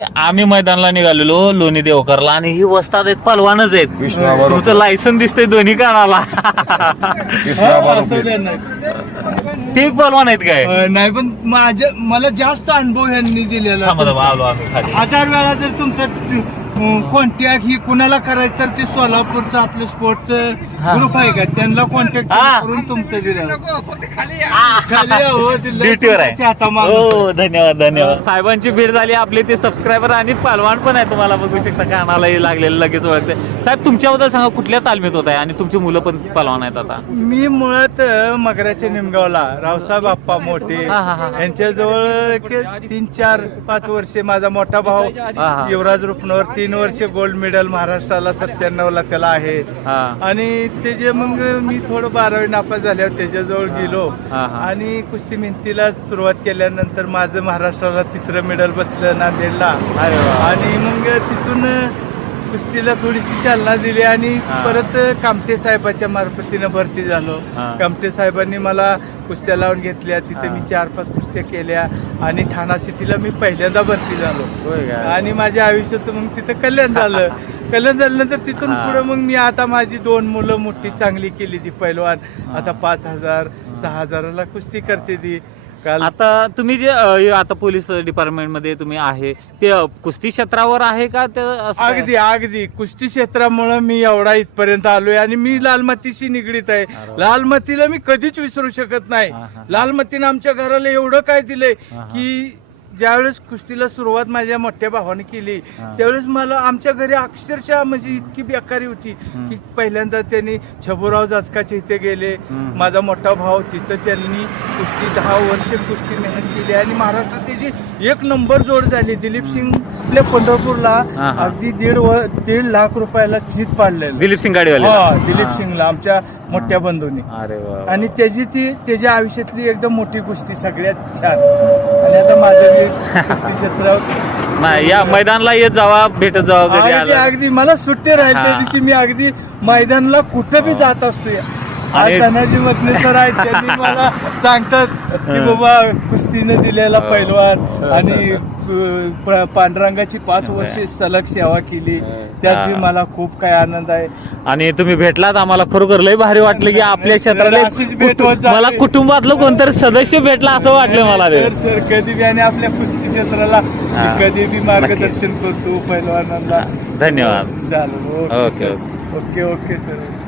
आम्ही मैदानाला निघालेलो लोणी देवकरला आणि ही वस्तात आहेत पलवानच आहेत. तुमचं लायसन दिसतंय दोन्ही कानाला. ते पलवान आहेत काय? अं, नाही पण माझ्या मला जास्त अनुभव यांनी दिलेला. थांबा, थांबा, आलो आम्ही खाली. हजार वेळा जर तुमचं कॉन्टॅक्ट ही कुणाला करायचं तर ते सोलापूरचं आपलं. स्पोर्टचं ग्रुप आहे का त्यांना कॉन्टॅक्ट. करून तुमचं दिलं खाली हो. ड्युटीवर आहे. हो धन्यवाद धन्यवाद साहेबांची भेट झाली आपले ते सबस्क्रायबर आणि पलवान पण आहे तुम्हाला बघू शकता कानालाही लागलेलं लगेच ओळखते साहेब तुमच्याबद्दल सांगा कुठल्या तालमीत होत आहे आणि तुमची मुलं पण पलवान आहेत आता मी मुळात अं, मगराच्या निमगावला रावसाहेब आप्पा मोठे. यांच्याजवळ एक तीन चार पाच वर्षे माझा मोठा भाऊ. युवराज रुपनवर तीन वर्ष गोल्ड मेडल महाराष्ट्राला सत्त्याण्णव ला त्याला आहे हा आणि त्याचे मग मी थोडं बारावी नापास झाल्यावर त्याच्याजवळ गेलो हा, हा. आणि कुस्ती मिंतीला सुरुवात केल्यानंतर माझं महाराष्ट्राला तिसरं मेडल बसलं नांदेडला अरे वा. आणि मग तिथून कुस्तीला थोडीशी चालना दिली आणि हा. परत कामटे साहेबाच्या मार्फतीनं भरती झालो हा. कामटे साहेबांनी मला कुस्त्या लावून घेतल्या तिथे. मी चार पाच कुस्त्या केल्या आणि ठाणा सिटीला मी पहिल्यांदा भरती झालो? आणि माझ्या आयुष्याचं मग तिथं कल्याण झालं कल्याण झाल्यानंतर तिथून. पुढे मग मी आता माझी दोन मुलं मोठी चांगली केली ती पैलवान आता पाच हजार सहा हजाराला कुस्ती करते ती काल आता तुम्ही जे अ, आता पोलीस डिपार्टमेंटमध्ये तुम्ही आहे ते अ, कुस्ती क्षेत्रावर आहे का ते असं काय? अगदी अगदी कुस्ती क्षेत्रामुळे मी एवढा इथपर्यंत आलोय आणि मी लाल मातीशी निगडीत आहे वा. लाल मातीला मी कधीच विसरू शकत नाही हा, हा. लाल मातीनं आमच्या घराला एवढं काय दिलंय हा, हा. की ज्यावेळेस कुस्तीला सुरुवात माझ्या मोठ्या भावाने केली. त्यावेळेस मला आमच्या घरी अक्षरशः म्हणजे इतकी बेकारी होती. की पहिल्यांदा त्यांनी छबुराव जाचकाच्या इथे गेले. माझा मोठा भाव तिथं त्यांनी कुस्ती दहा वर्ष कुस्ती मेहनत केली आणि महाराष्ट्रात त्याची एक नंबर जोड झाली दिलीप सिंग आपल्या पंढरपूरला. अगदी दीड व दीड लाख रुपयाला चीत पाडलेलं दिलीप सिंग गाडीवाले दिलीप सिंगला आमच्या मोठ्या बंधूंनी. आणि त्याची ती त्याच्या आयुष्यातली एकदम मोठी कुस्ती सगळ्यात छान आणि आता माझं बी कुस्ती क्षेत्रावर नाही या मैदानाला येत जावा भेटत जावा कधी अगदी आलं अगदी मला सुट्टे हा. दिवशी मी अगदी मैदानला कुठं बी जात असतो या. आणि- मधले सर आहेत त्यांनी मला सांगतात की बाबा कुस्तीने दिलेला पैलवान आणि पांडुरंगाची पाच वर्षे सलग सेवा केली. त्यात हा. मला खूप काय आनंद आहे. आणि तुम्ही भेटलात आम्हाला खरोखर लय भारी वाटलं की आपल्या जाते. मला कुटुंबातलं कोणतरी सदस्य भेटला असं वाटलं मला सर सर कधी बी आणि आपल्या कुस्ती क्षेत्राला हा. कधी बी मार्गदर्शन करतो पैलवानांना. धन्यवाद. झालं okay, okay. Okay okay sir.